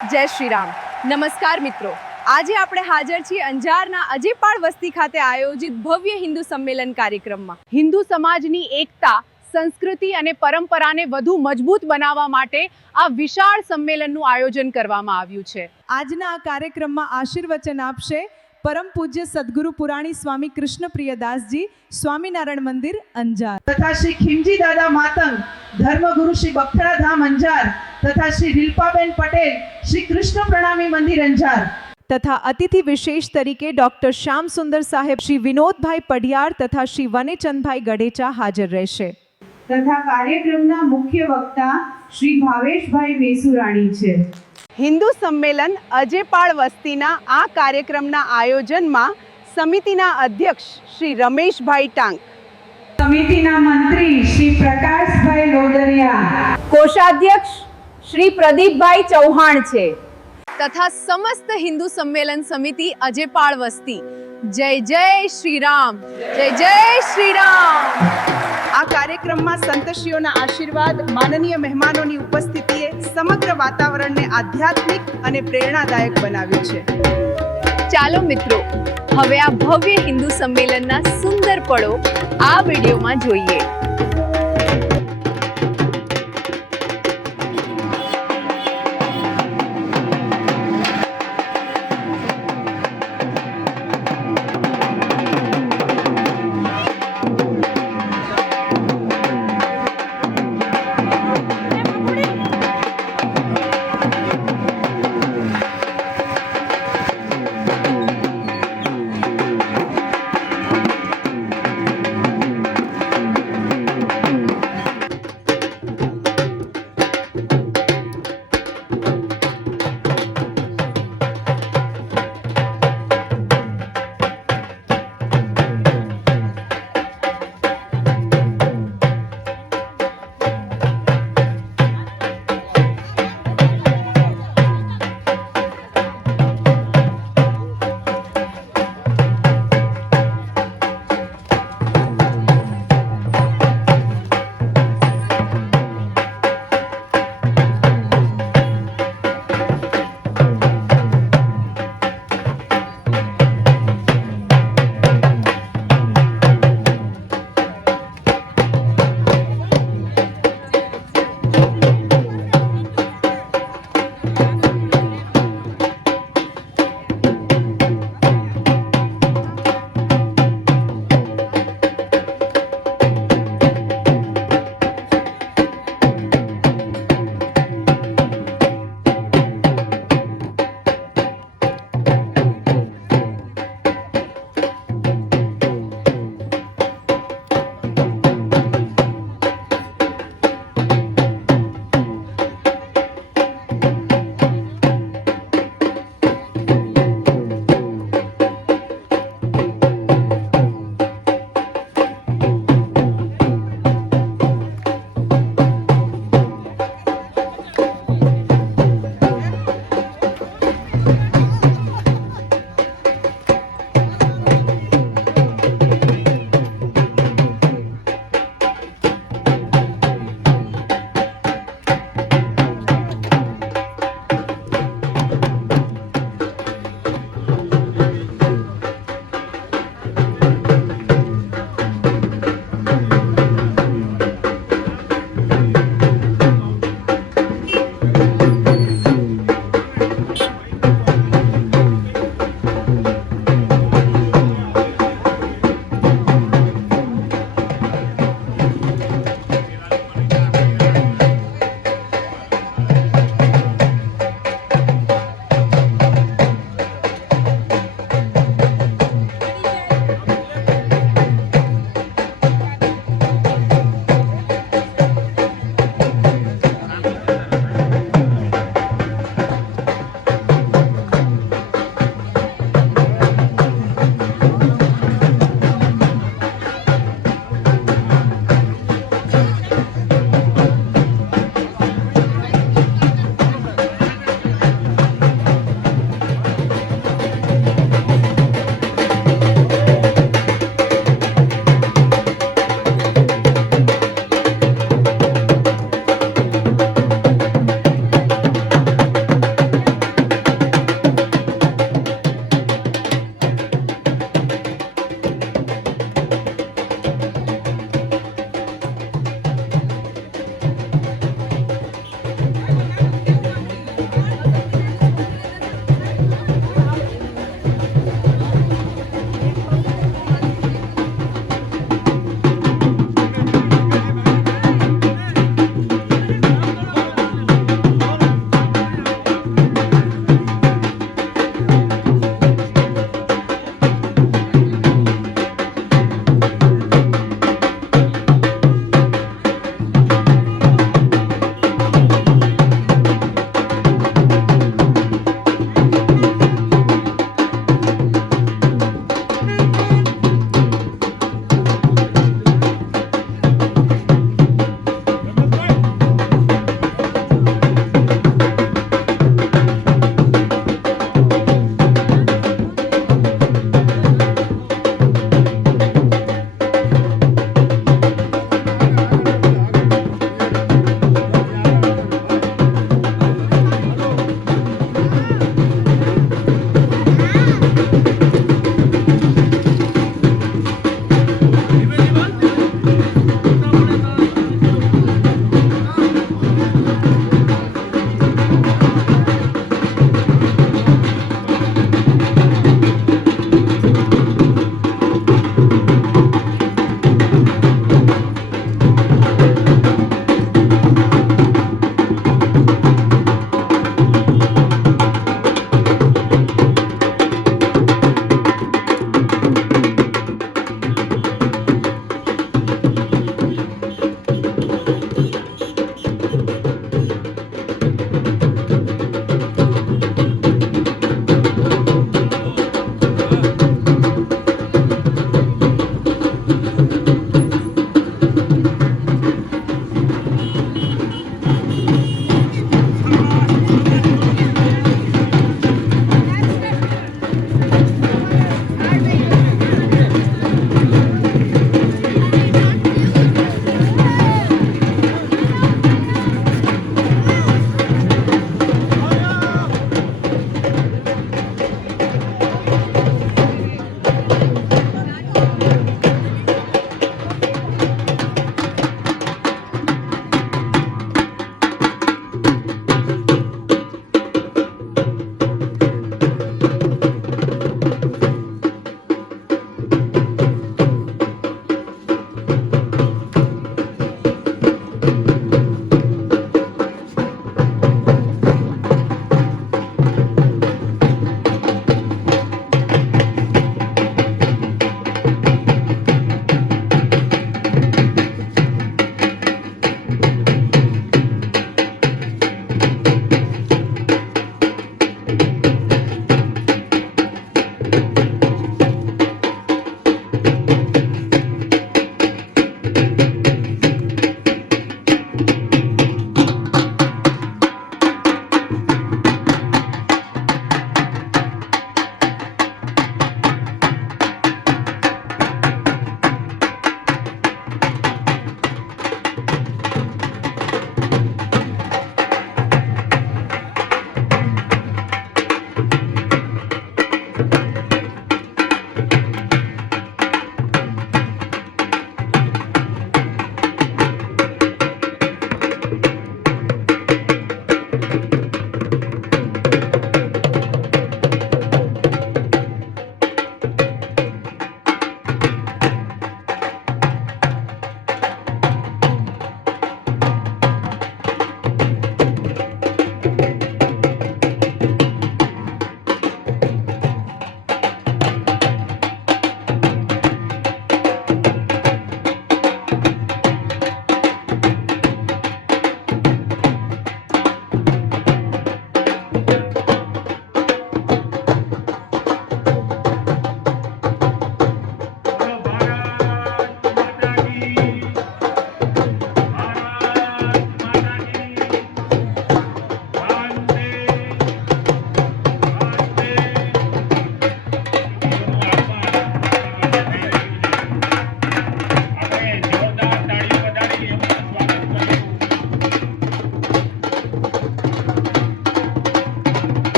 જય શ્રી રામ. નમસ્કાર મિત્રો, આજે આપણે હાજર છીએ અંજારના અજેપાળ વસ્તી ખાતે આયોજિત ભવ્ય હિન્દુ સંમેલન કાર્યક્રમમાં. હિન્દુ સમાજની એકતા, સંસ્કૃતિ અને પરંપરાને વધુ મજબૂત બનાવવા માટે આ વિશાળ સંમેલનનું આયોજન કરવામાં આવ્યું છે. આજના આ કાર્યક્રમમાં આશીર્વચન આપશે પરમ પૂજ્ય સદગુરુ પુરાણી સ્વામી કૃષ્ણપ્રિયદાસજી, સ્વામિનારાયણ મંદિર અંજાર, તથા શ્રી ખીમજી દાદા માતંગ, ધર્મગુરુ શ્રી બખરાધામ અંજાર, તથા શ્રી વિલ્પાબેન પટેલ, શ્રી કૃષ્ણ પ્રણામી મંદિર અંજાર, તથા અતિથિ વિશેષ તરીકે ડોક્ટર શ્યામ સુંદર સાહેબ, શ્રી વિનોદભાઈ પઢિયાર તથા શ્રી વનેચંદભાઈ ગઢેચા હાજર રહેશે. તથા કાર્યક્રમના મુખ્ય વક્તા શ્રી ભાવેશભાઈ મેસુરાણી છે. હિન્દુ સંમેલન અજેપાળ વસ્તીના આ કાર્યક્રમના આયોજનમાં સમિતિના અધ્યક્ષ શ્રી રમેશભાઈ ટાંક, સમિતિના મંત્રી શ્રી પ્રકાશભાઈ લોદરિયા, કોષાધ્યક્ષ શ્રી પ્રદીપભાઈ ચૌહાણ છે, તથા સમસ્ત હિન્દુ સંમેલન સમિતિ અજેપાળ વસ્તી. જય જય શ્રી રામ, જય જય શ્રી રામ. આ કાર્યક્રમમાં સંતશ્રીઓના આશીર્વાદ, માનનીય મહેમાનોની ઉપસ્થિતિએ સમગ્ર વાતાવરણને આધ્યાત્મિક અને પ્રેરણાદાયક બનાવ્યું છે. ચાલો મિત્રો, હવે આ ભવ્ય હિન્દુ સંમેલનના સુંદર પળો આ વિડીયોમાં જોઈએ.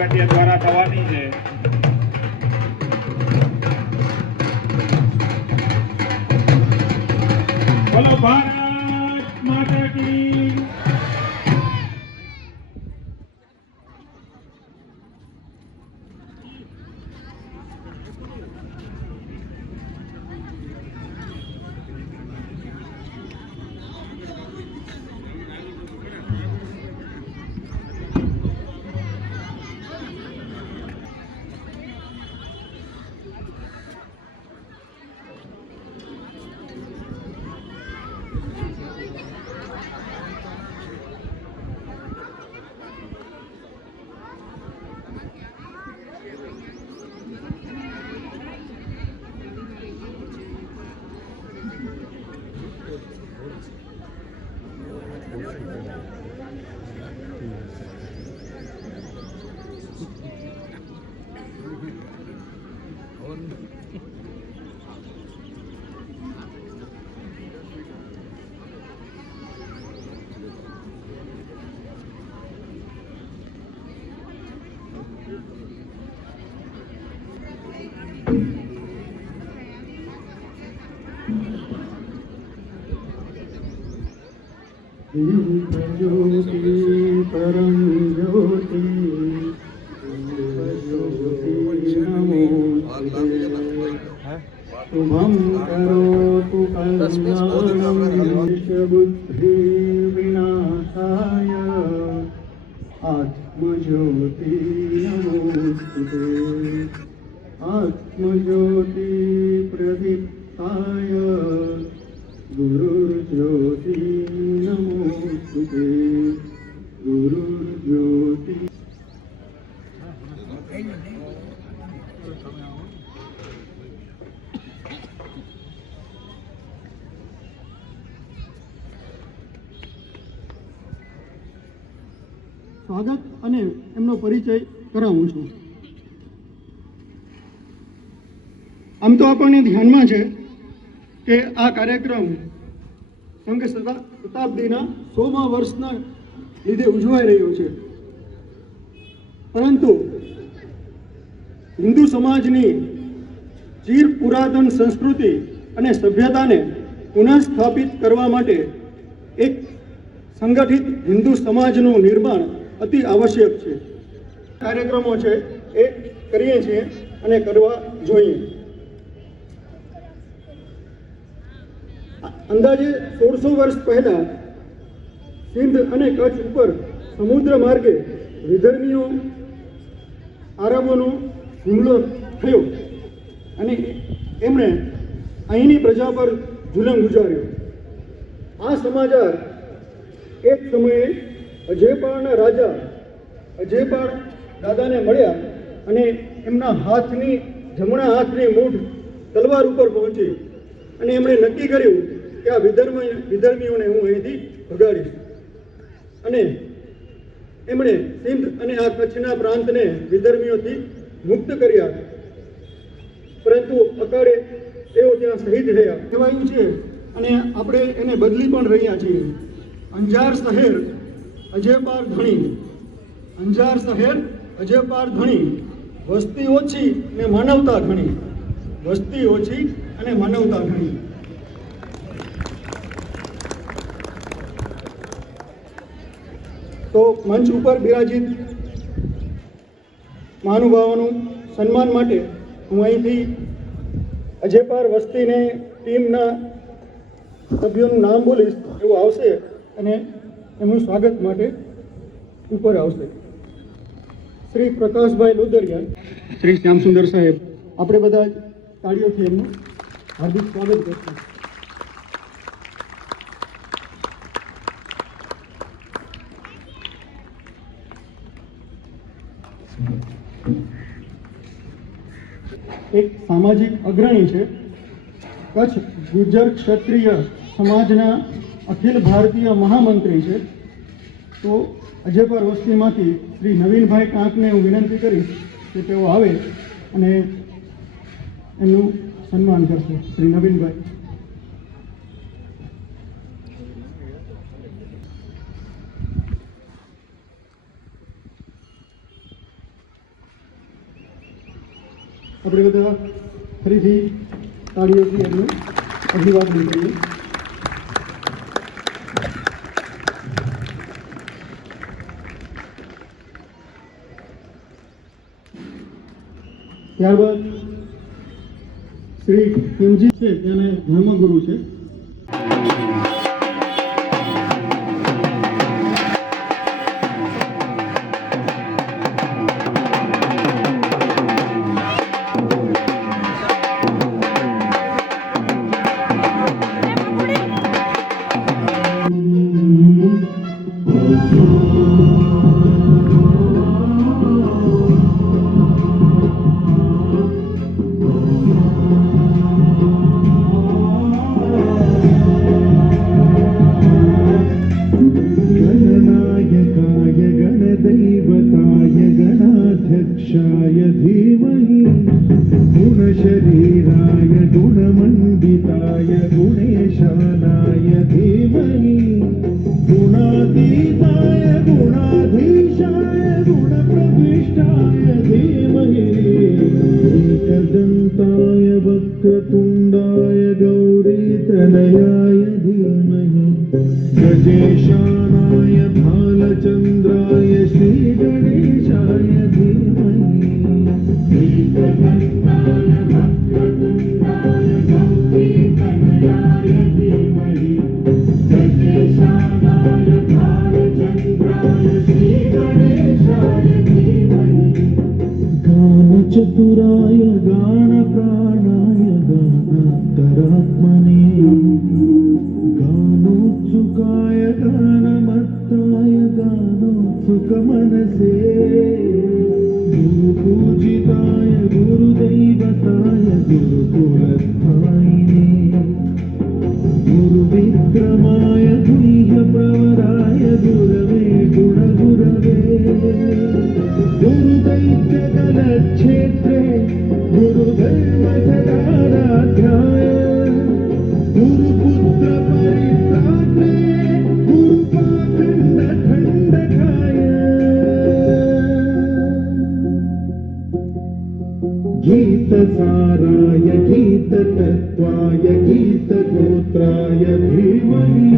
પગથિયા દ્વારા થવાની છે. બોલો ભારત માતા કી. ज्योति परम ज्योति शुभम करोतु कल्याणं बुद्धि विनाशाय आत्मज्योति नमोस्तुते आत्मज्योति प्रदीप्ताय गुरुर्ज्योति नमोस्तुते गुरुर्ज्योति. સ્વાગત અને એમનો પરિચય કરાવું છું. આમ તો આપણને ધ્યાનમાં છે કે આ કાર્યક્રમ સંઘ શતાબ્દીના 100મા વર્ષના લીધે ઉજવાઈ રહ્યો છે, પરંતુ હિન્દુ સમાજની ચીર પુરાતન સંસ્કૃતિ અને સભ્યતાને પુનઃસ્થાપિત કરવા માટે એક સંગઠિત હિન્દુ સમાજનું નિર્માણ અતિ આવશ્યક છે. કાર્યક્રમો છે એ કરીએ છીએ અને કરવા જોઈએ. અંદાજે 1600 વર્ષ પહેલા સિંધ અને કચ્છ ઉપર સમુદ્ર માર્ગે વિધર્મીઓ આરબોનો હુમલો થયો અને એમણે અહીંની પ્રજા પર જુલમ ગુજાર્યો. આ સમાચાર એક સમયે અજયપાળના રાજા અજયપાળ દાદાને મળ્યા અને એમના જમણા હાથની મૂઠ તલવાર ઉપર પહોંચી અને એમણે નક્કી કર્યું કે આ વિધર્મીઓને હું અહીંથી ભગાડીશ. અને એમણે સિંધ અને આ કચ્છના પ્રાંતને વિધર્મીઓથી મુક્ત કર્યા, પરંતુ અકાળે તેઓ ત્યાં શહીદ થયા કહેવાયું છે અને આપણે એને બદલી પણ રહ્યા છીએ. અંજાર શહેર અજયપાર ધણી, અંજાર શહેર અજયપાર ધણી, વસ્તી ઓછી ને માનવતા ઘણી, વસ્તી ઓછી અને માનવતા ઘણી. તો મંચ ઉપર બિરાજિત મહાનુભાવોનું સન્માન માટે હું અહીંથી અજયપાર વસ્તીને ટીમના સભ્યોનું નામ બોલીશ, એવું આવશે અને એમનું સ્વાગત માટે ઉપર આવશે. શ્રી પ્રકાશભાઈ લોદરિયા, શ્રી શ્યામસુંદર સાહેબ, આપણે બધા તાળીઓથી એમનું હાર્દિક સ્વાગત કરશું. એક સામાજિક અગ્રણી છે, કચ્છ ગુજ્જર ક્ષત્રિય સમાજના અખિલ ભારતીય મહામંત્રી છે. તો અજયપાર વસ્તીમાંથી શ્રી નવીનભાઈ કાંકને હું વિનંતી કરીશ કે તેઓ આવે અને એમનું સન્માન કરશે. શ્રી નવીનભાઈ. આપણે બધા ફરીથી તાળીઓથી એમનું અભિવાદન કરીએ. ત્યારબાદ શ્રી કિમજી છે, તેને ધર્મગુરુ છે. गणाध्यक्षाय धीमहि गुणशरीराय गुणमण्डिताय गुणेशानाय धीमहि गुणातीताय गुणाधीशाय गुणप्रविष्टाय धीमहि एकदन्ताय वक्रतुण्डाय गौरीतनयाय धीमहि गजेशानाय भालचन्द्राय श्रीगणेशाय धीमहि एकदन्ताय वक्रतुण्डाय गौरीतनयाय धीमहि गजेशानाय भालचन्द्राय श्रीगणेशाय धीमहि गानचतुराय गानप्राणाय गानान्तरात्मने गानोत्सुकाय गानमत्ताय गानोत्सुकमनसे गुरुपूजिताय गुरुदैवताय गुरुकुलस्थायिने गुरुविक्रमाय गुह्यप्रवराय गुरवे गुणगुरवे गुरुदैत्यकलक्षेत्रे गुरुधर्मसदाराध्याय गुरुपुत्रपरित्रात्रे गुरुपाखण्डखण्डकाय गीतसाराय गीततत्त्वाय गीतगोत्राय धीमहि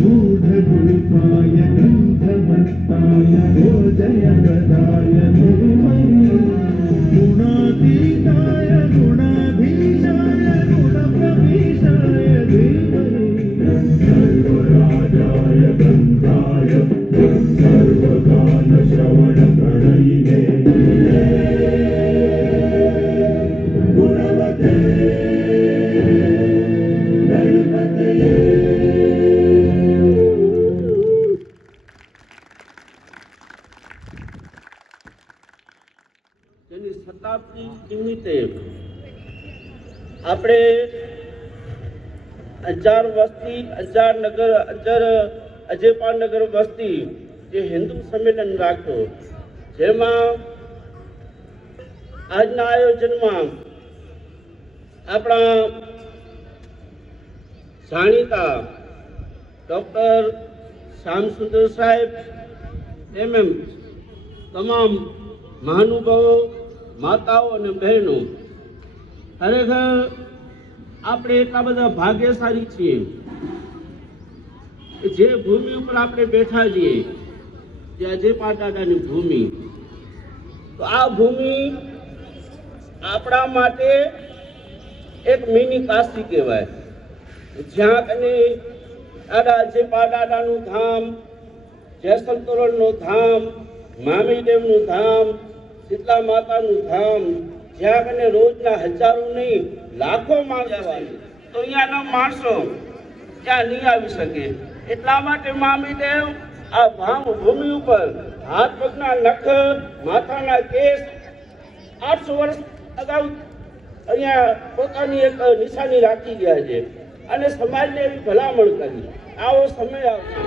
गूढगुल्फाय ग्रन्थमत्ताय गोजयगदाय धीमहि गुणातीताय गुणाधीशाय गुणप्रविष्टाय धीमहि सर्वराजाय गन्धाय सर्वकालश्रवणप्रणयिने गुणवते गणपतये તેની શતાબ્દી નિમિત્તે આપણે અજેપાનગર વસ્તી જે હિન્દુ સંમેલન રાખ્યો, જેમાં આજના આયોજનમાં આપણા જાણીતા ડૉક્ટર શ્યામસુંદર સાહેબ એમ તમામ મહાનુભાવો, માતાઓ અને બહેનો, ખરેખર આપણે એટલા બધા ભાગ્યશાળી છીએ કે જે ભૂમિ ઉપર આપણે બેઠા છીએ, જે અજેપા દાદાની ભૂમિ, તો આ ભૂમિ આપણા માટે એક મિની કાશી કહેવાય, જ્યાં કને દાદા અજેપા દાદાનું ધામ, જયસલ તોરણનું ધામ, મામીદેવનું ધામ, શીતલા માતાનું ધામ, જ્યાં કને રોજના હજારો નહીં લાખો માણસો આવે, તો અહીંયાના માણસો ત્યાં નહીં આવી શકે. એટલા માટે મામીદેવ આ ભૂમિ ઉપર હાથ પગના નખ, માથાના કેસ 800 વર્ષ અગાઉ અહીંયા પોતાની એક નિશાની રાખી ગયા છે અને સમાજને એવી ભલામણ કરી. આવો સમય આવશે.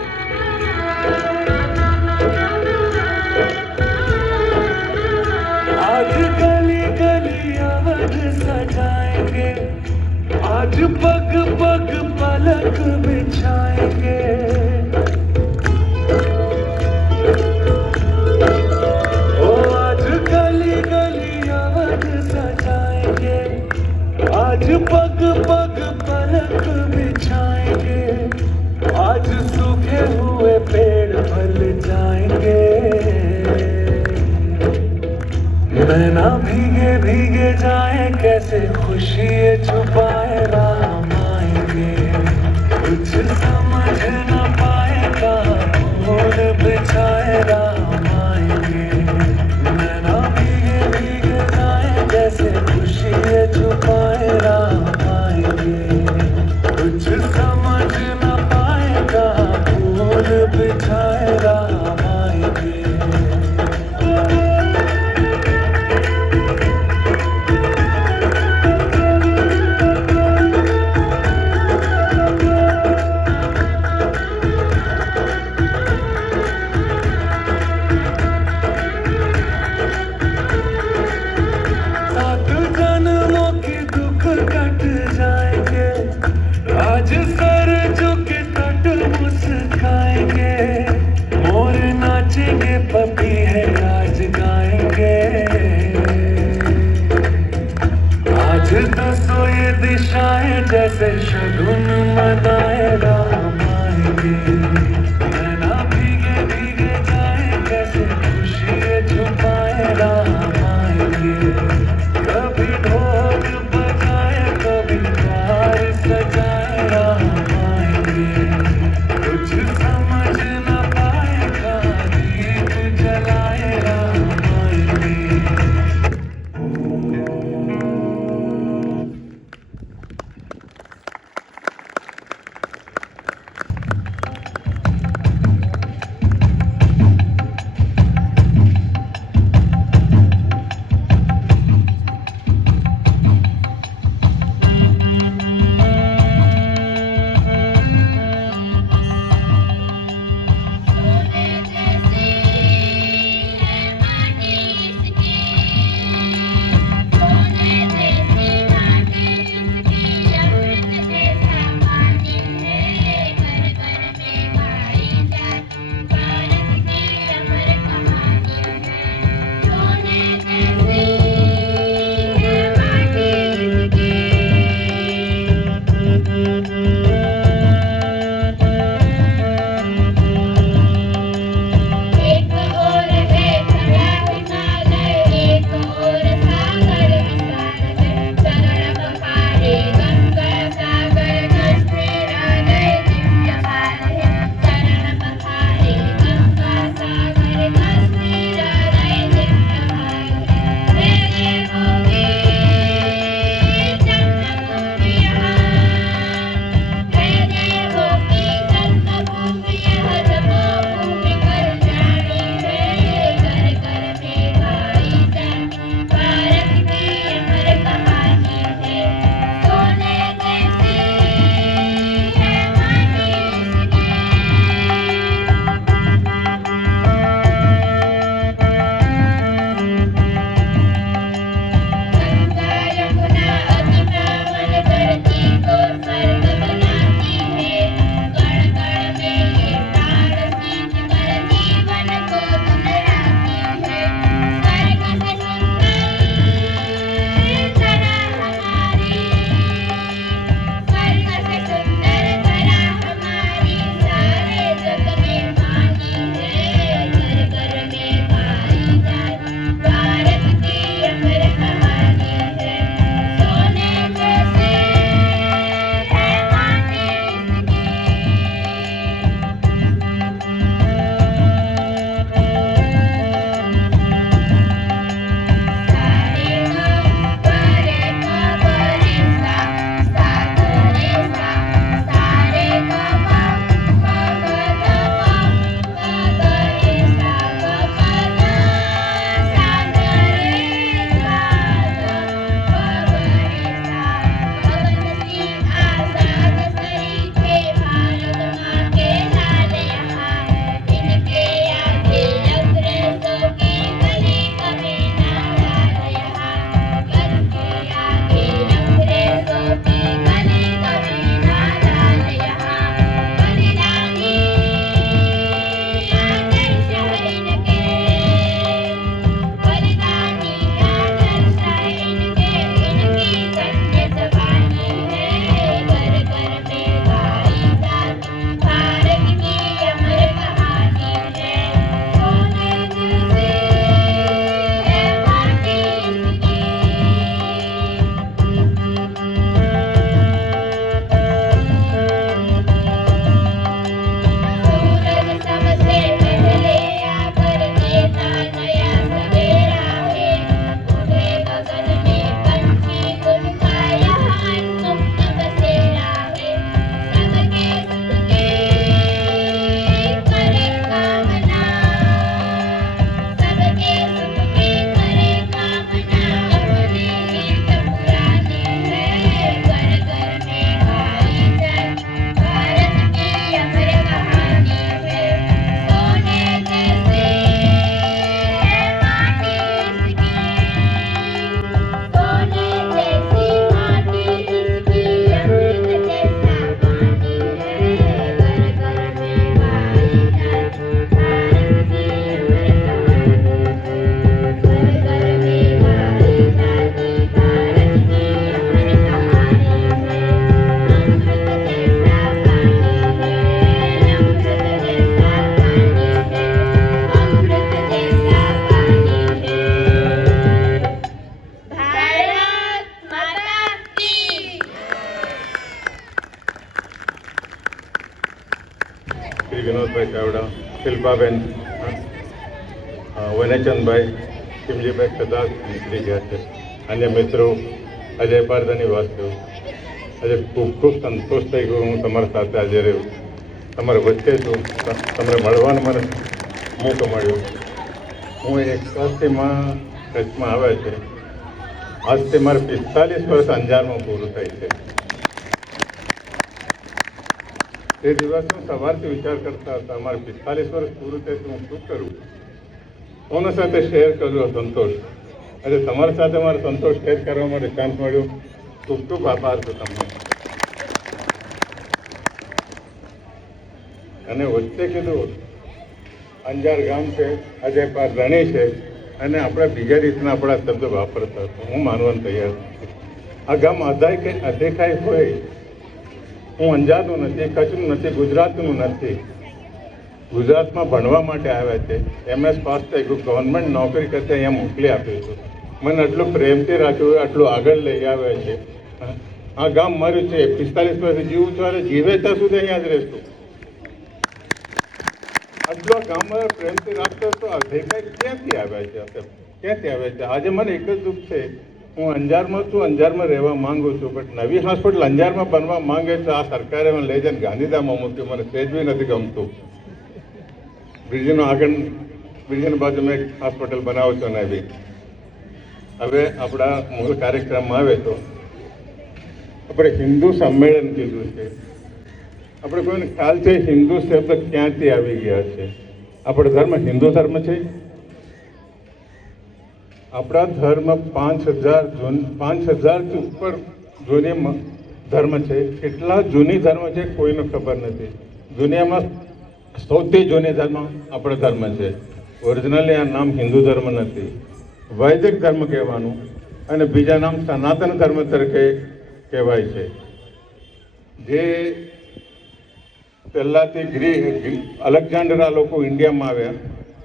आज गली गली अवध सजाएंगे, आज पग पग पलक बिछाएंगे, ओ आज गली गली अवध सजाएंगे. धुन मनाए राम आएंगे, नैना भीगे भीगे जाए कैसे खुशी छुपाए राम आएंगे, कभी ढोल बजाए कभी द्वार सजाए राम आएंगे, कुछ समझ न पाएगा दीप जलाए राम आएंगे। શ્રી વિનોદભાઈ ચાવડા, શિલ્પાબેન, વનેચંદભાઈ, કિમજીભાઈ કદાચ નીકળી ગયા છે. અન્ય મિત્રો, અજય પારધાની વાસ્તુ, આજે ખૂબ ખૂબ સંતોષ થઈ ગયો. હું તમારા સાથે આજે રહ્યું, તમારા વચ્ચે છું, તમને મળવાનો મને મોકો મળ્યો. હું 81માં કચ્છમાં આવ્યા છે. આજથી મારે 45 વર્ષ અંજારમાં પૂરું થાય છે. તે દિવસ હું સવારથી વિચાર કરતા હતા, અમારે 45 વર્ષ પૂરું થાય તો હું શું કરું, કોના સાથે શેર કર્યો સંતોષ. અને તમારી સાથે મારો સંતોષ શેર કરવા માટે ચાન્સ મળ્યો. ખૂબ ખૂબ આભાર છું તમને. અને વચ્ચે કીધું અંજાર ગામ છે, આજે પાર રણી છે, અને આપણે બીજા રીતના આપણા શબ્દ વાપરતા હતા. હું માનવાનું તૈયાર છું. આ ગામ અદેખાઈ હોય. હું અંજારનું નથી, કચ્છનું નથી, ગુજરાતનું નથી. ગુજરાતમાં ભણવા માટે આવ્યા છે. MS પાસ થઈ ગયું, ગવર્મેન્ટ નોકરી કરતા અહીંયા મોકલી આપ્યું છું. મને આટલું પ્રેમથી રાખ્યું, આટલું આગળ લઈ આવ્યા છે. આ ગામ મારું છે. 45 વર્ષ જીવું છું, અને જીવે ત્યાં સુધી અહીંયા જ રહેશું. આટલો ગામમાં પ્રેમથી રાખતો તો અધેકાઈ ક્યાંથી આવ્યા છે? ક્યાંથી આવ્યા છે? આજે મને એક જ દુઃખ છે, હું અંજારમાં છું, અંજારમાં રહેવા માંગુ છું, બટ નવી હોસ્પિટલ અંજારમાં બનવા માંગે છે. આ સરકારે મને લઈ જઈને ગાંધીધામમાં મૂક્યું. મને સેજ બી નથી ગમતું. બ્રિજનો આગળ, બ્રિજની બાજુ મેં એક હોસ્પિટલ બનાવું છું નવી. હવે આપણા મૂળ કાર્યક્રમમાં આવે તો આપણે હિન્દુ સંમેલન કીધું છે. આપણે કોઈને ખ્યાલ છે હિન્દુ શબ્દ ક્યાંથી આવી ગયા છે? આપણો ધર્મ હિન્દુ ધર્મ છે. આપણા ધર્મ 5000થી ઉપર જૂની ધર્મ છે. કેટલા જૂની ધર્મ છે કોઈને ખબર નથી. દુનિયામાં સૌથી જૂની ધર્મ આપણો ધર્મ છે. ઓરિજિનલી આ નામ હિન્દુ ધર્મ નથી, વૈદિક ધર્મ કહેવાનું, અને બીજા નામ સનાતન ધર્મ તરીકે કહેવાય છે. જે પહેલાંથી અલેક્ઝાન્ડર આ લોકો ઇન્ડિયામાં આવ્યા.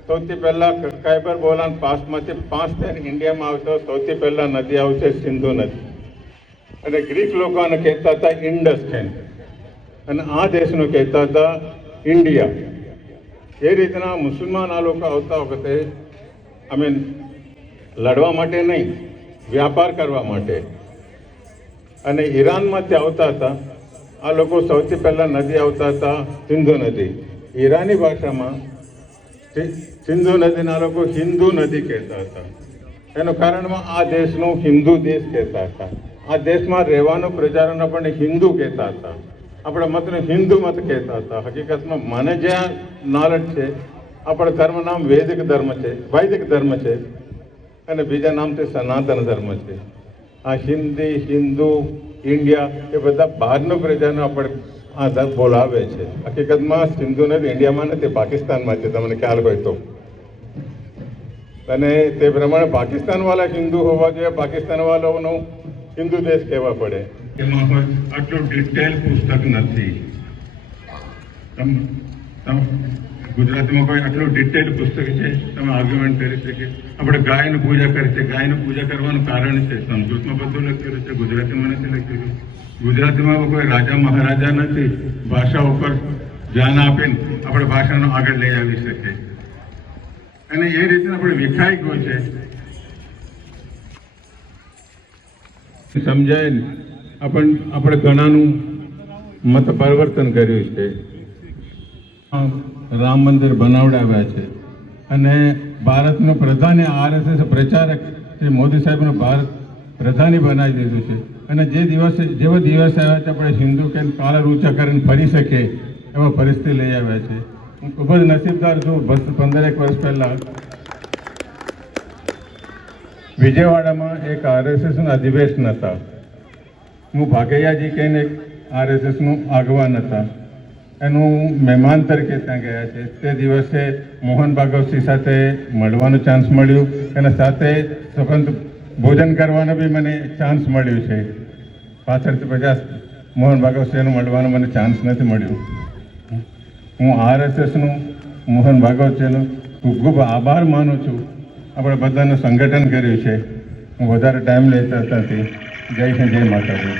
સૌથી પહેલાં કાયબર બોલાન પાસમાંથી 5 થઈને ઇન્ડિયામાં આવતો. સૌથી પહેલાં નદી આવશે સિંધુ નદી, અને ગ્રીક લોકો આને કહેતા હતા ઇન્ડસ ખેન, અને આ દેશનું કહેતા હતા ઇન્ડિયા. એ રીતના મુસલમાન આ લોકો આવતા વખતે અમે લડવા માટે નહીં, વ્યાપાર કરવા માટે, અને ઈરાનમાંથી આવતા હતા. આ લોકો સૌથી પહેલાં નદી આવતા હતા સિંધુ નદી. ઈરાની ભાષામાં સિંધુ નદીના લોકો હિન્દુ નદી કહેતા હતા. એનું કારણમાં આ દેશનું હિન્દુ દેશ કહેતા હતા. આ દેશમાં રહેવાનું પ્રજારોને આપણને હિન્દુ કહેતા હતા. આપણા મતને હિન્દુ મત કહેતા હતા. હકીકતમાં મને જ્યાં નોલેજ છે, આપણા ધર્મ નામ વૈદિક ધર્મ છે, વૈદિક ધર્મ છે, અને બીજા નામથી સનાતન ધર્મ છે. આ હિન્દી, હિન્દુ, ઇન્ડિયા એ બધા બહારના પ્રજાને આપણે આ ધર્મ બોલાવે છે. હકીકતમાં સિંધુ નદી ઇન્ડિયામાં નથી, પાકિસ્તાનમાં છે, તમને ખ્યાલ હોય તો. અને તે પ્રમાણે પાકિસ્તાનવાળા હિન્દુ હોવા જોઈએ, પાકિસ્તાનવાળાઓનું હિન્દુ દેશ કહેવા પડે. એમાં આટલું ડિટેલ પુસ્તક નથી. ગુજરાતીમાં કોઈ આટલું ડિટેલ પુસ્તક છે, તમે આર્ગ્યુમેન્ટ કરી શકે. આપણે ગાયની પૂજા કરી છે. ગાયની પૂજા કરવાનું કારણ છે, સંસ્કૃતમાં બધું લખેલું છે, ગુજરાતીમાં નથી લખેલું. ગુજરાતીમાં કોઈ રાજા મહારાજા નથી. ભાષા ઉપર ધ્યાન આપીને આપણે ભાષાનો આગળ લઈ આવી શકીએ. અને એ રીતે આપણે વિખાઈ ગયું છે. સમજાય ને આપણે ઘણાનું મત પરિવર્તન કર્યું છે. રામ મંદિર બનાવડાવ્યા છે, અને ભારતનો પ્રધાને RSS પ્રચારક શ્રી મોદી સાહેબનો ભારત પ્રધાની બનાવી દીધું છે. અને જેવો દિવસ આવ્યા છે આપણે હિન્દુ કે કાળા ઊંચા કરીને ફરી શકીએ એવા પરિસ્થિતિ લઈ આવ્યા છે. હું ખૂબ જ નસીબદાર છું. 15 વર્ષ પહેલાં વિજયવાડામાં એક RSSનું અધિવેશન હતા. હું ભાગૈયાજી કહીને એક RSSનું આગવાન હતા. એનું મહેમાન તરીકે ત્યાં ગયા છે. તે દિવસે મોહન ભાગવતજી સાથે મળવાનો ચાન્સ મળ્યું, અને સાથે સંબંધ ભોજન કરવાનો બી મને ચાન્સ મળ્યું છે. પાછળથી પછી મોહન ભાગવતજીનું મળવાનો મને ચાન્સ નથી મળ્યું. હું RSSનું મોહન ભાગવતજીનું ખૂબ ખૂબ આભાર માનું છું. આપણે બધાનું સંગઠન કર્યું છે. હું વધારે ટાઈમ લેતા નથી. જય હિન્દ, જય માતાજી.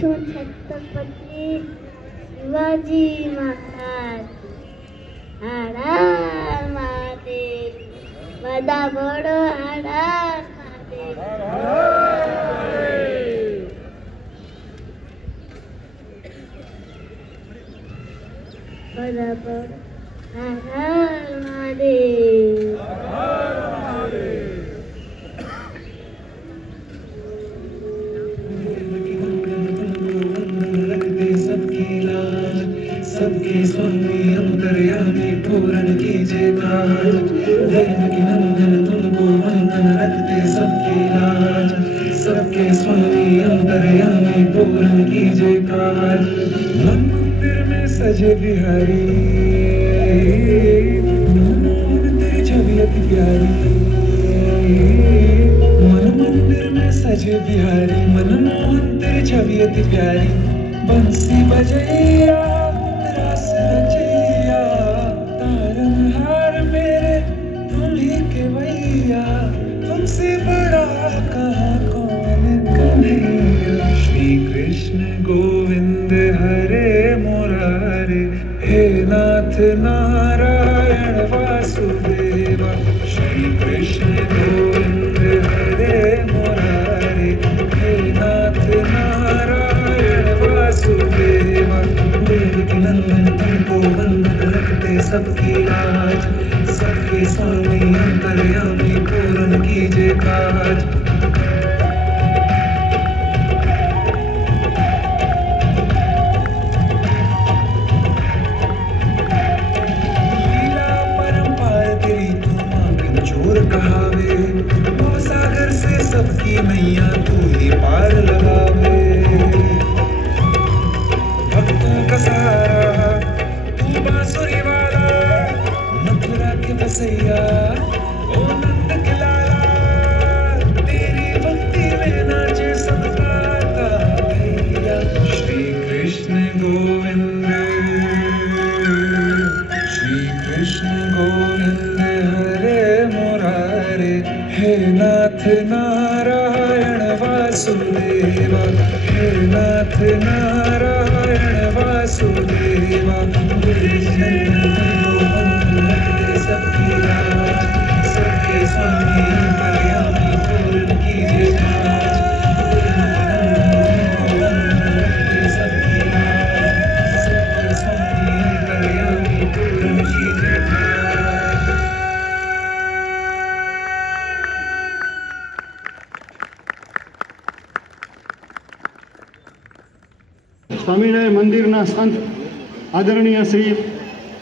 છું છત્રપતિ શિવાજી મહારાજ. હર હર મહાદેવ. બધા બોલો હર હર મહાદેવ. બધા બોલો હર હર મહાદેવ. सबके स्वामी अंतर्यामी पूरन कीजिए काज. देवकी नंदन तुमको वंदन रखते सबकी लाज. सबके स्वामी अंतर्यामी पूरन कीजिए काज. मन मंदिर में सजे बिहारी, मनमोहन तेरी छवि अति प्यारी. मन मंदिर में सजे बिहारी, मनमोहन तेरी छवि अति प्यारी. बंसी बजैया रस रचैया, तारनहार मेरे तुम ही के भैया. तुमसे बड़ा कहाँ कौन कन्हैया. श्री कृष्ण गोविंद हरे मुरारे, हे नाथ नारायण वासुदेवा. श्री कृष्ण गोविंद हरे मुरारे, हे नाथ नारायण वासुदेवा. देवकी नंदन तुमको वंदन रखते सबकी लाज. सबके स्वामी अंतर्यामी पूरन कीजिए काज. लीला परंपार तेरी तू मांगन चोर कहावे. सागर से सबकी नैया तू ही पार लगावे. भक्तों का सहारा तू बांसुरी वाला, मथुरा के बसैया ओ नंद के लाला. तेरी भक्ति में नाचे सब गाता भैया. श्री कृष्ण गोविंद, श्री कृष्ण गोविंद हरे मुरारे, हे नाथ नारायण वासुदेवा. हे नाथ नारायण वासुदेवा. सबकी लाज. सबके स्वामी अंतर्यामी पूरन कीजिए काज. सबकी लाज. सबके स्वामी अंतर्यामी पूरन कीजिए काज. સ્વામિનારાયણ મંદિરના સંત આદરણીય શ્રી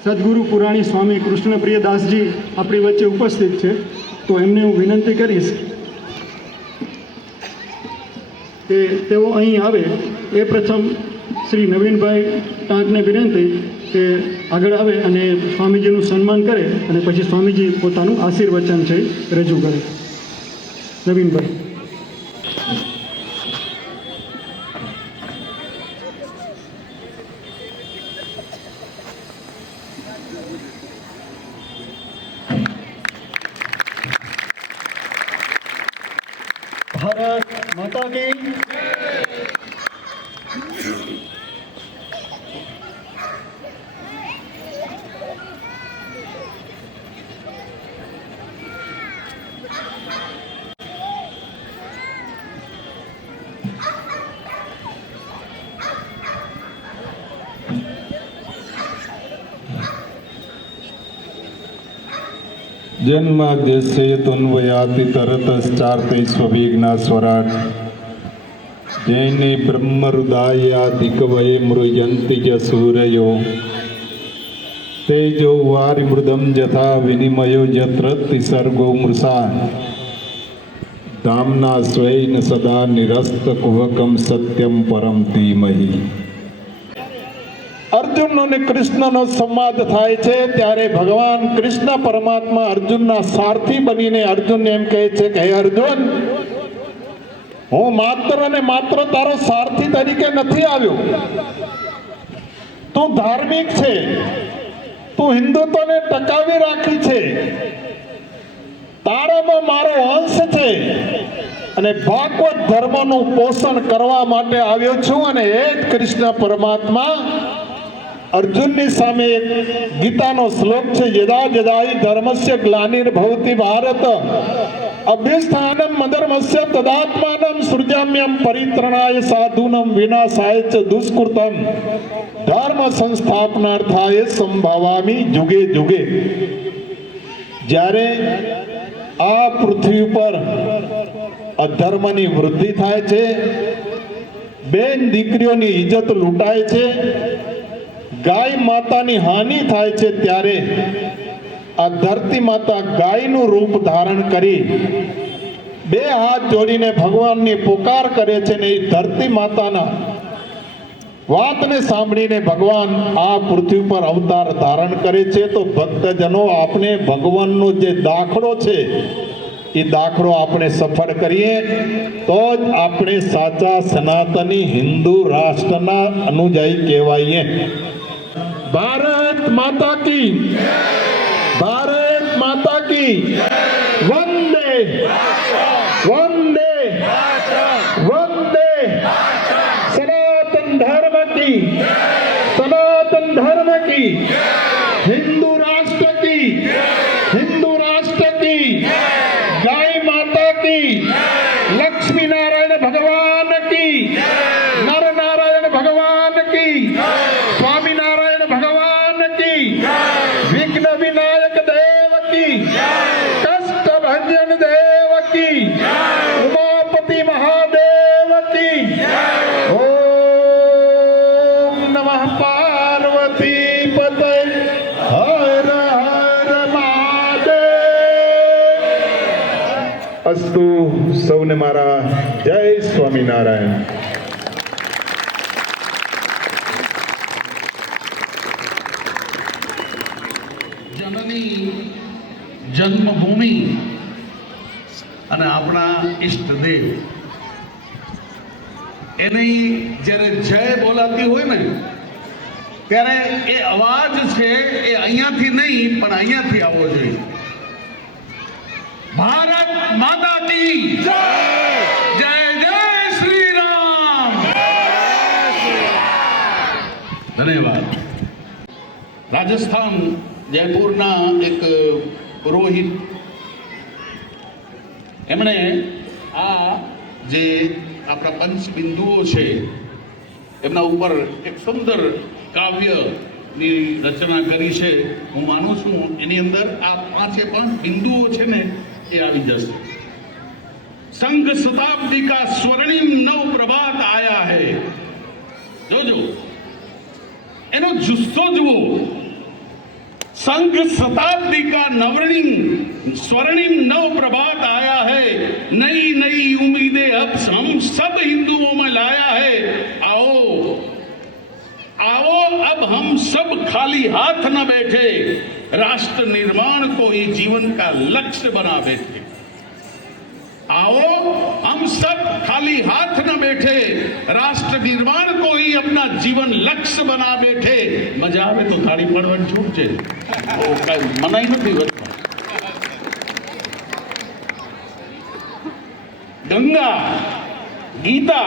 સદગુરુ પુરાણી સ્વામી કૃષ્ણપ્રિયદાસજી આપણી વચ્ચે ઉપસ્થિત છે. તો એમને હું વિનંતી કરીશ કે તેઓ અહીં આવે એ પ્રથમ શ્રી નવીનભાઈ ટાંકને વિનંતી કે આગળ આવે અને સ્વામીજીનું સન્માન કરે અને પછી સ્વામીજી પોતાનું આશીર્વચન છે રજૂ કરે. નવીનભાઈ. ભારત માતા કી. जन्माद्यस्य तन्वयाति तरतश्चार्ते स्वभिघ्ना स्वराट. जैने ब्रह्मरुदायादिकवये मृजन्ति च सूरयो. तेजो वारिमृदं यथा विनिमयो यत्र तिसर्गो मृषा. धाम्ना स्वेन सदा निरस्तकुहकं सत्यं परं धीमहि. અર્જુન અને કૃષ્ણનો સંવાદ થાય છે ત્યારે ભગવાન કૃષ્ણ પરમાત્મા અર્જુનના સારથી બનીને અર્જુનને એમ કહે છે કે હે અર્જુન, હું માત્ર અને માત્ર તારો સારથી તરીકે નથી આવ્યો. તું ધાર્મિક છે, તું હિન્દુત્વને ટકાવી રાખી છે, તારામાં મારો અંશ છે અને ભાગવત ધર્મનું પોષણ કરવા માટે આવ્યો છું. અને એ જ કૃષ્ણ પરમાત્મા અર્જુનની સામે એક ગીતાનો શ્લોક છે, યદા યદાહિ ધર્મસ્ય ગ્લાનિર્ભવતિ ભારત અભ્યસ્થાનમ મધર્મસ્ય તદાત્માનમ સૃજામ્યમ પરિત્રણાય સાધુનમ વિનાશાય ચ દુષ્કૃતમ ધર્મ સંસ્થાપનાર્થાય સંભાવામી જુગે જુગે. જ્યારે આ પૃથ્વી પર અધર્મની વૃદ્ધિ થાય છે, બેન દીકરીઓની ઇજ્જત લૂંટાય છે, ગાય માતાની હાનિ થાય છે, ત્યારે આ ધરતી માતા ગાયનું રૂપ ધારણ કરી બે હાથ જોડીને ભગવાનની પુકાર કરે છે. ને એ ધરતી માતાના વાતને સાંભળીને ભગવાન આ પૃથ્વી પર અવતાર ધારણ કરે છે. તો ભક્તજનો, આપણે ભગવાનનો જે દાખલો છે એ દાખલો આપણે સફળ કરીએ તો જ આપણે સાચા સનાતની હિન્દુ રાષ્ટ્રના અનુયાયી કહેવાઈએ. ભારત માતા કી, ભારત માતા કી વંદે વંદે વંદે. सनातन धर्म की, सनातन धर्म की, हिंदू राष्ट्र की, हिंदू राष्ट्र की, गाय माता की, लक्ष्मी नारायण भगवान की, नर नारायण भगवान की, स्वामी नारायण भगवान की, विघ्न विनायक देव की, कष्ट भंजन देव की, उमापति महादेव की. ओम नमः पार्वती पते हर हर महादेव. अस्तु. સૌને મારા જય સ્વામિનારાયણ. જનની જન્મભૂમિ અને આપણા ઈષ્ટદેવ એની જ્યારે જય બોલાતી હોય ને ત્યારે એ અવાજ છે એ અહીંયાથી નહીં પણ અહીંયાથી આવવો જોઈએ. ભારત માતા કી જય, જય જય શ્રી રામ. ધન્યવાદ. રાજસ્થાન જયપુરના એક પુરોહિત એમણે આ જે આપણા પંચબિંદુઓ છે એમના ઉપર એક સુંદર કાવ્યની રચના કરી છે. હું માનું છું એની અંદર આ 5 બિંદુઓ છે ને એ આવી જશે. સંઘ શતાબ્દી કા સ્વર્ણિમ નવ પ્રભાત આયા હૈ. જોજો એનો જુસ્સો જુઓ. संघ शताब्दी का नवरणिम स्वर्णिम नव प्रभात आया है. नई नई उम्मीदें अब हम सब हिंदुओं में लाया है. आओ आओ अब हम सब खाली हाथ न बैठे, राष्ट्र निर्माण को ही जीवन का लक्ष्य बना बैठे. आओ हम सब खाली हाथ न बैठे, राष्ट्र निर्माण को ही अपना जीवन लक्ष्य बना बैठे. मजा આવે તો થાળી પડવાની છૂટ છે, મનાઈ નથી હોતી. गंगा, गीता,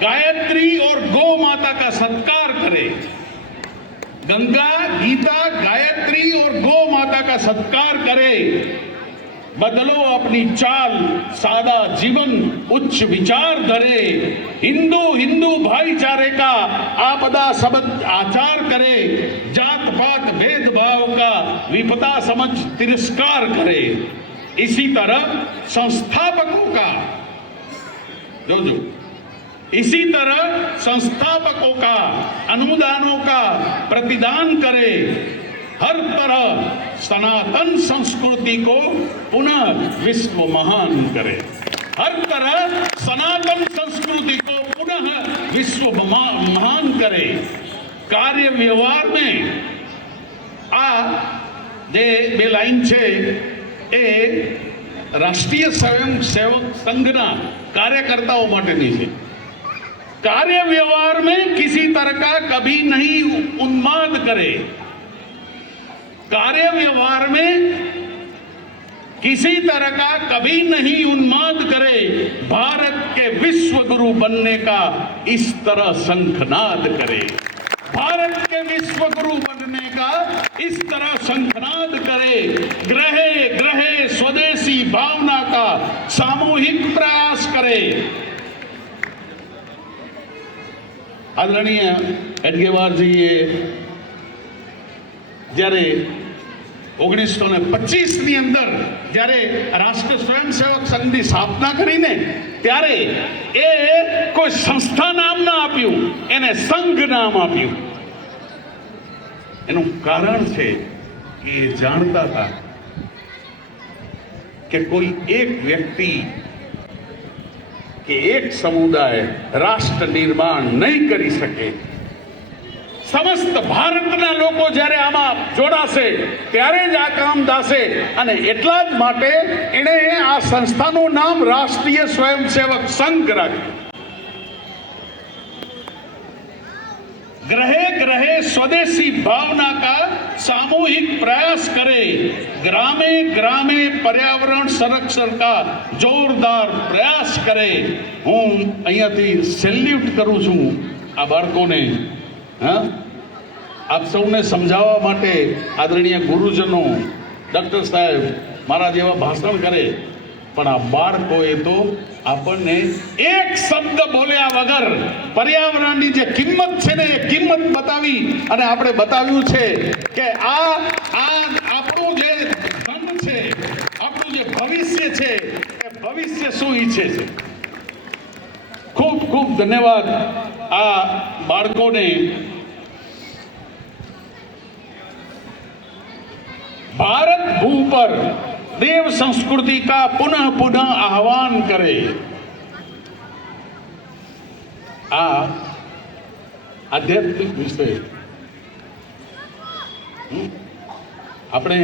गायत्री और गौ माता का सत्कार करे. गंगा, गीता, गायत्री और गौ माता का सत्कार करे. बदलो अपनी चाल, सादा जीवन, उच्च विचार धरे. हिंदू हिंदू भाईचारे का आपदा सबद आचार करे. जात पात भेदभाव का विपदा समझ तिरस्कार करे. इसी तरह संस्थापकों का जो इसी तरह संस्थापकों का अनुदानों का प्रतिदान करे. हर तरह सनातन संस्कृति को पुनः विश्व महान करे. हर तरह सनातन संस्कृति को पुनः विश्व महान करे. कार्य व्यवहार में आ जे बे लाइन छे ए राष्ट्रीय स्वयं सेवक संघना कार्यकर्ताओं माटेनी छे. कार्य व्यवहार में किसी तरह का कभी नहीं उन्माद करे. कार्य व्यवहार में किसी तरह का कभी नहीं उन्माद करे, भारत के विश्व गुरु बनने का इस तरह शंखनाद करे। भारत के विश्व गुरु बनने का इस तरह शंखनाद करे, ग्रहे ग्रहे स्वदेशी भावना का सामूहिक प्रयास करे। आदरणीय एडगेवारजीए જ્યારે 1925 ની અંદર જ્યારે રાષ્ટ્રીય સ્વયંસેવક સંઘની સ્થાપના કરીને ત્યારે એ કોઈ સંસ્થા નામ ના આપ્યું, એને સંઘ નામ આપ્યું. એનું કારણ છે કે એ જાણતા હતા કે કોઈ એક વ્યક્તિ કે એક સમુદાય રાષ્ટ્ર નિર્માણ નહીં કરી શકે. સમસ્ત ભારતના લોકો જ્યારે આમાં જોડાશે ત્યારે જ આ કામ થશે. અને એટલા જ માટે એણે આ સંસ્થાનું નામ રાષ્ટ્રીય સ્વયંસેવક સંઘ રાખ્યું. ग्रहे ग्रहे स्वदेशी भावना का सामूहिक प्रयास करे, ग्रामे ग्रामे पर्यावरण संरक्षण का जोरदार प्रयास करे. हूँ અહીંયાથી સેલ્યુટ કરું છું આ બાળકોને. આપ સૌને સમજાવવા માટે આદરણીય ગુરુજનો, ડૉક્ટર સાહેબ મારા જેવા ભાષણ કરે, પણ આ બાળકોએ તો આપણને એક શબ્દ બોલ્યા વગર પર્યાવરણની જે કિંમત છે ને એ કિંમત બતાવી. અને આપણે બતાવ્યું છે કે આ આપણું જે ધન છે, આપણું જે ભવિષ્ય છે, એ ભવિષ્ય શું ઈચ્છે છે. ખૂબ ખૂબ ધન્યવાદ આ બાળકોને. भारत भू पर देव संस्कृति का पुनः पुनः आह्वान करे. आ आध्यात्मिक विषय આપણે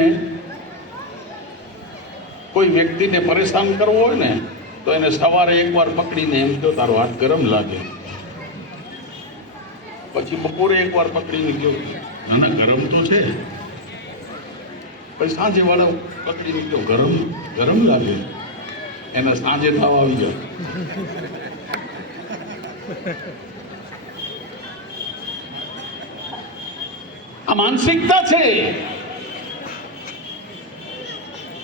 કોઈ વ્યક્તિને પરેશાન કરવો હોય ને તો એને સવારે એકવાર પકડીને એમ કહો તારો હાથ ગરમ લાગે, પછી બપોરે એકવાર પકડીને કહો ના ના ગરમ તો છે, પછી સાંજે વાળા પકડી નીકળ્યો ગરમ ગરમ લાગે, એને સાંજે તાવ આવી ગયો. આ માનસિકતા છે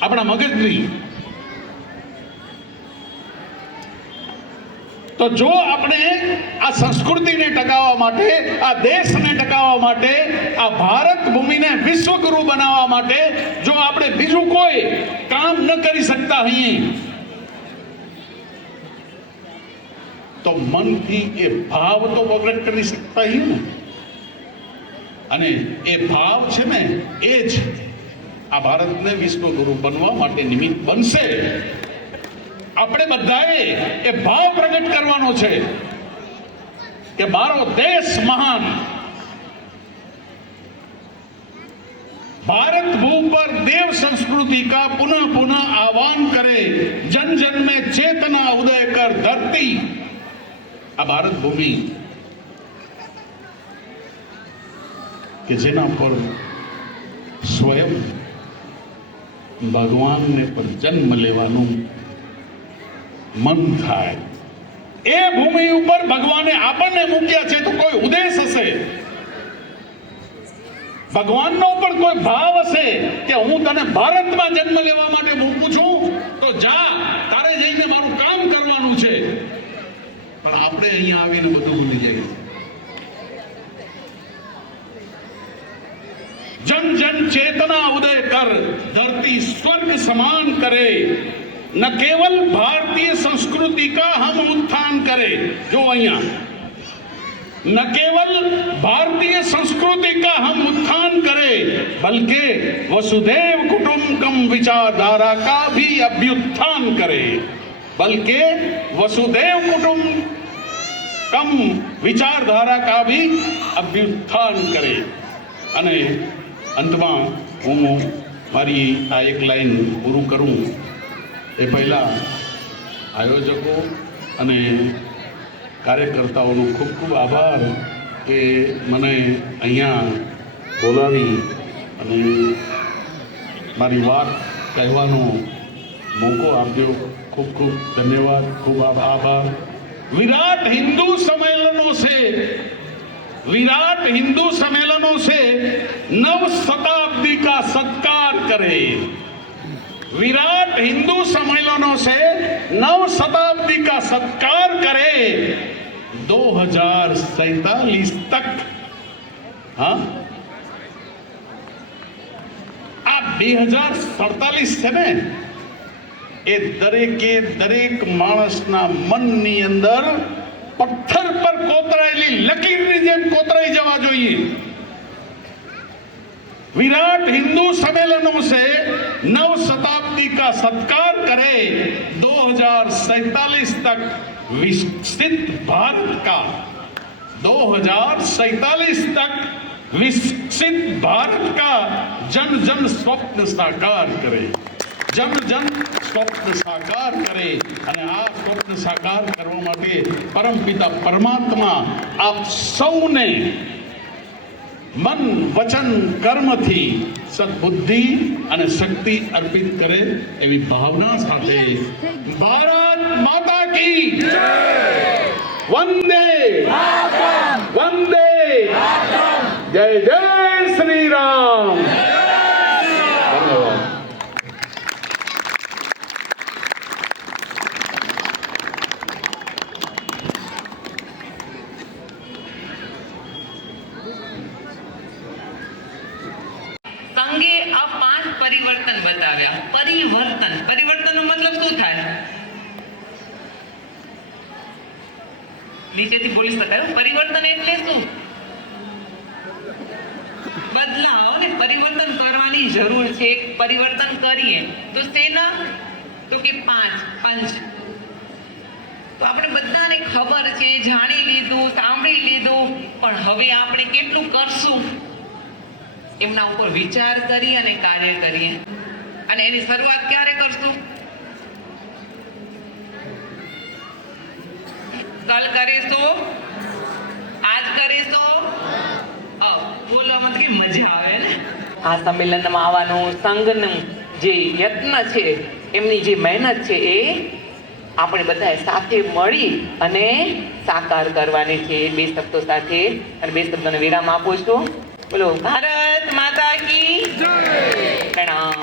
આપણા મગજની. તો જો આપણે આ સંસ્કૃતિને ટકાવવા માટે, આ દેશને ટકાવવા માટે, આ ભારત ભૂમિને વિશ્વગુરુ બનાવવા માટે જો આપણે બીજું કોઈ કામ ન કરી શકતા હોઈએ તો મનથી એ ભાવ તો પ્રગટ કરી શકતા હોઈએ ને. અને એ ભાવ છે ને એ જ આ ભારતને વિશ્વગુરુ બનવા માટે નિમિત્ત બનશે. આપણે બધાએ એ ભાવ પ્રગટ કરવાનો છે કે મારો દેશ મહાન. भारत भू पर देव संस्कृति का पुनः पुनः आह्वान करे, जन जन में चेतना उदय कर धरती. आ भारत भूमि કે જેના પર સ્વયં ભગવાનને પણ જન્મ લેવાનું મન થાય. એ ભૂમિ ઉપર ભગવાને આપણને મૂક્યા છે તો કોઈ ઉદ્દેશ હશે, ભગવાનનો પણ કોઈ ભાવ હશે કે હું તને ભારતમાં જન્મ લેવા માટે મૂકું છું તો જા, તારે જઈને મારું કામ કરવાનું છે. પણ આપણે અહીંયા આવીને બધું ભૂલી જઈએ. जन जन चेतना उदय कर धरती स्वर्ग समान करे, न केवल भारतीय संस्कृति का हम उत्थान करे. जो અહીંયા न केवल भारतीय संस्कृति का हम उत्थान करें बल्कि वसुधैव कुटुंबकम विचारधारा का भी अभ्युत्थान करें. बल्कि वसुधैव कुटुंबकम विचारधारा का भी अभ्युत्थान करें. અને અંતમાં હું મારી આ એક લાઈન પૂરું કરું એ પહેલાં આયોજકો અને કાર્યકર્તાઓનો ખૂબ ખૂબ આભાર કે મને અહીંયા બોલાવી અને મારી વાત કહેવાનો મોકો આપ્યો. ખૂબ ખૂબ ધન્યવાદ, ખૂબ આભાર. विराट हिंदू सम्मेलनों से नव शताब्दी का सत्कार करे. विराट हिंदू सम्मेलनों से नव शताब्दी का सत्कार करे 2047 तक. हाँ, આ 2047 છે ને, એ દરેક માણસના મનની અંદર પથ્થર પર કોતરાયેલી લકીરની જેમ કોતરાઈ જવા જોઈએ. विराट हिंदू सम्मेलनों से नव शताब्दी का सत्कार करे 2047 तक विकसित भारत का 2047 तक विकसित भारत का जन जन स्वप्न साकार करे. जन जन स्वप्न साकार करे. અને આ સ્વપ્ન સાકાર કરવા માટે પરમપિતા પરમાત્મા આપ સૌને મન વચન કર્મથી સદબુદ્ધિ અને શક્તિ અર્પિત કરે એવી ભાવના સાથે ભારત માતા કી જય. વંદે વંદે જય જય શ્રી રામ. ધન્યવાદ. સંઘે આ 5 પરિવર્તન બતાવ્યા. પરિવર્તનનો મતલબ શું થાય? નીચેથી બોલી શકાય. પરિવર્તન એટલે શું? બદલાવ ને પરિવર્તન કરવાની જરૂર છે. પરિવર્તન કરીએ તો શેના? તો કે 5 પંચ. તો આપણે બધાને ખબર છે, જાણી લીધું, સાંભળી લીધું, પણ હવે આપણે કેટલું કરશું એમના ઉપર વિચાર કરી અને કાર્ય કરીએ. અને એની શરૂઆત ક્યારે કરશું? કલ કરીશો? આજ કરીશો? બોલવામાં કે મજા આવે ને. આ સંમેલનમાં આવવાનું સંઘનું જે યત્ન છે, એમની જે મહેનત છે, એ આપણે બધાએ સાથે મળી અને સાકાર કરવાની છે. 2 શબ્દો સાથે અને 2 શબ્દોને વિરામ આપું છું. બોલો ભારત માતા કી જય. પ્રણામ.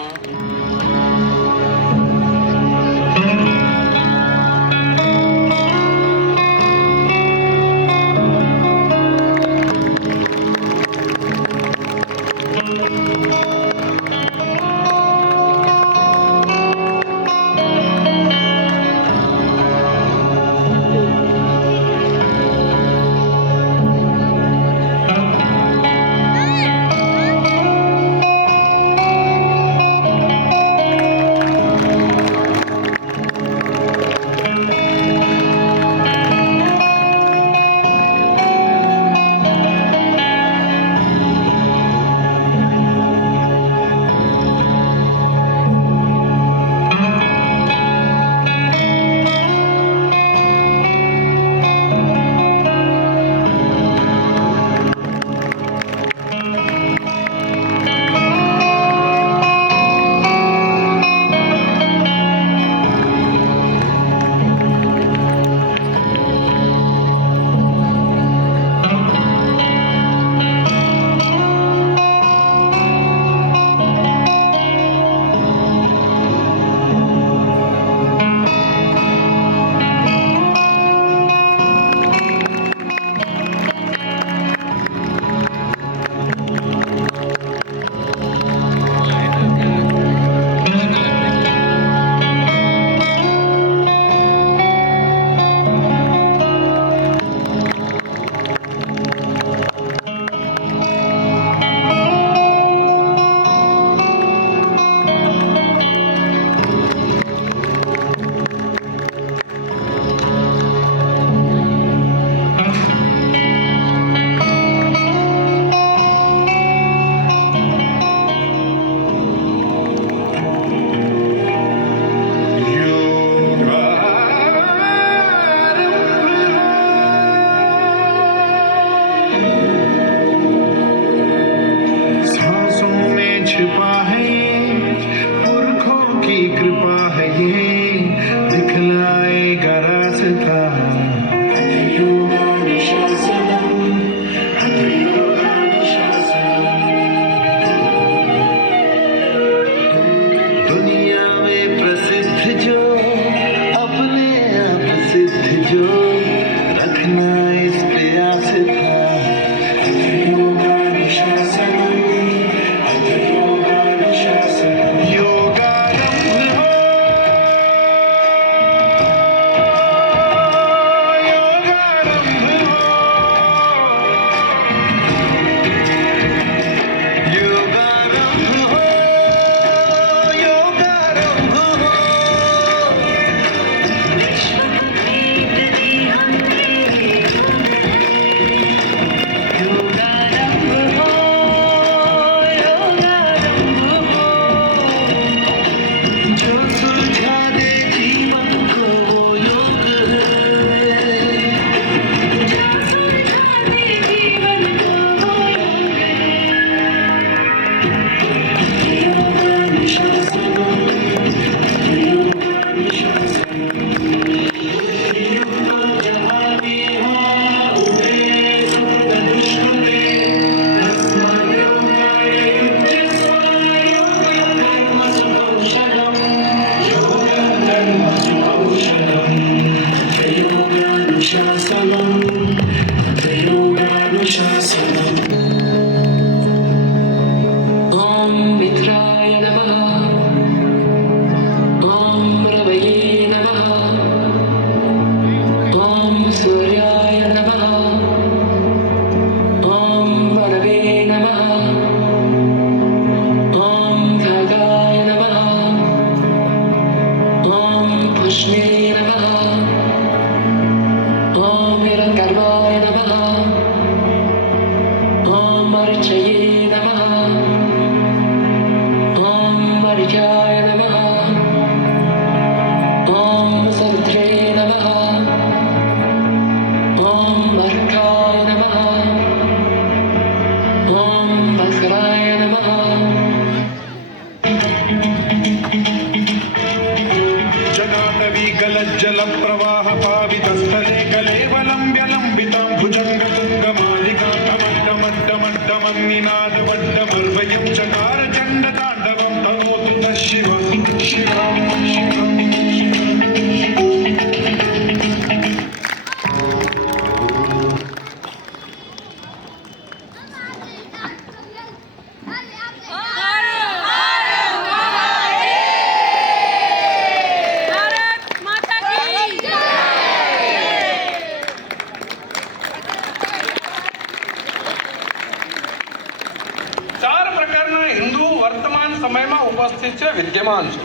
વર્તમાન સમયમાં ઉપસ્થિત છે, વિદ્યમાન છે.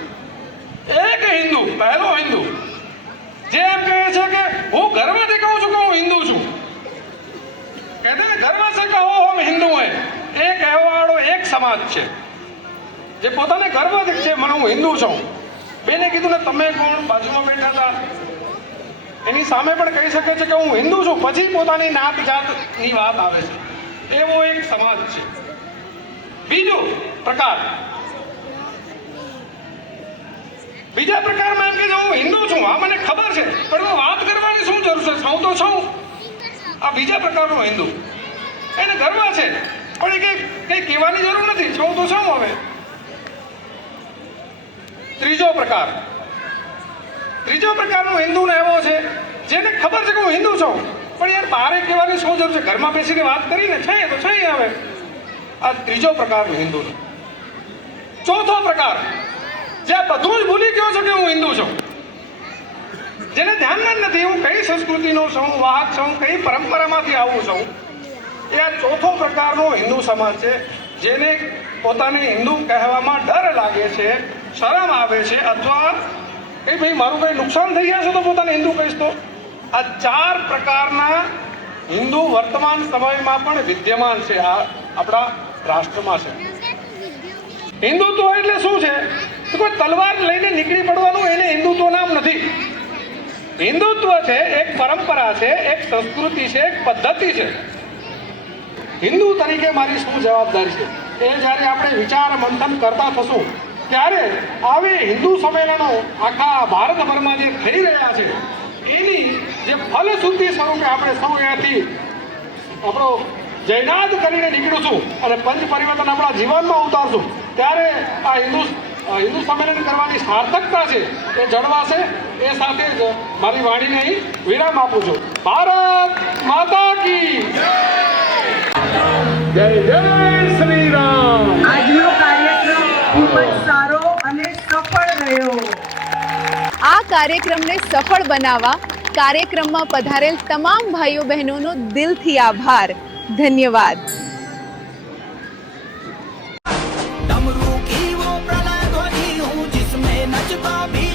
એક હિન્દુ, પહેલો હિન્દુ જે એમ કહે છે કે હું ગર્વથી કહું છું કે હું હિન્દુ છું, કહેते हैं गर्व से कहो हम हिंदू हैं, એ કહેવાવાળો એક સમાજ છે જે પોતાને ગર્વ છે મને હું હિન્દુ છું. બેને કીધું ને તમે કોણ, બાજુમાં બેઠા હતા એની સામે પણ કહી શકે છે કે હું હિન્દુ છું, પછી પોતાની નાત જાતની વાત આવે છે. એવો એક સમાજ છે. બીજો પ્રકાર, બીજા પ્રકારમાં એમ કે હું હિન્દુ છું, હા મને ખબર છે, પણ વાત કરવાની શું જરૂર છે, છું તો છું. આ બીજા પ્રકારનો હિન્દુ, એને ગર્વ છે પણ એ કંઈ કહેવાની જરૂર નથી, છું તો છું. હવે ત્રીજો પ્રકારનો હિન્દુને એવો છે જેને ખબર છે કે હું હિન્દુ છું, પણ યાર બહાર કહેવાની શું જરૂર છે, ઘરમાં બેસીને વાત કરીને છે તો છે. હવે આ ત્રીજો પ્રકારનો હિન્દુ. ચોથો પ્રકાર, જે બધું જ ભૂલી ગયો છે કે હું હિન્દુ છું, જેને ધ્યાનમાં જ નથી હું કઈ સંસ્કૃતિનો છું, વાહક છું, કઈ પરંપરામાંથી આવું છું. એ આ ચોથો પ્રકારનો હિન્દુ સમાજ છે, જેને પોતાને હિન્દુ કહેવામાં ડર લાગે છે, શરમ આવે છે, અથવા કે ભાઈ મારું કંઈ નુકસાન થઈ જશે તો પોતાને હિન્દુ કહીશ તો. આ ચાર પ્રકારના હિન્દુ વર્તમાન સમયમાં પણ વિદ્યમાન છે, આ આપણા રાષ્ટ્રમાં છે. હિન્દુત્વ એટલે શું છે તો કોઈ તલવાર લઈને નીકળી પડવાનું એને હિન્દુત્વ નામ નથી. હિન્દુત્વ છે એક પરંપરા છે, એક સંસ્કૃતિ છે, એક પદ્ધતિ છે. હિન્દુ તરીકે મારી શું જવાબદારી છે એ જ્યારે આપણે વિચાર મંથન કરતા થશું ત્યારે આવી હિન્દુ સંમેલનો આખા ભારતભરમાં જે થઈ રહ્યા છે એની જે ફલશ્રુતિ સ્વરૂપે આપણે સૌ અહીંયાથી આપણો જયનાદ કરીને નીકળીશું અને પંચ પરિવર્તન આપણા જીવનમાં ઉતારશું ત્યારે આ હિન્દુ સંમેલન કરવાની સાર્થકતા છે એ જળવાશે. એ સાથે જ મારી વાણીને અહીં વિરામ આપું છું. ભારત માતા કી જય જય શ્રી રામ. આજનો કાર્યક્રમ ખૂબ જ સારો અને સફળ રહ્યો. આ કાર્યક્રમને સફળ બનાવવા કાર્યક્રમમાં પધારેલ તમામ ભાઈઓ બહેનોનો દિલથી આભાર. ધન્યવાદ. डमरू की वो प्रलय ध्वनि हूँ जिसमें नचता भी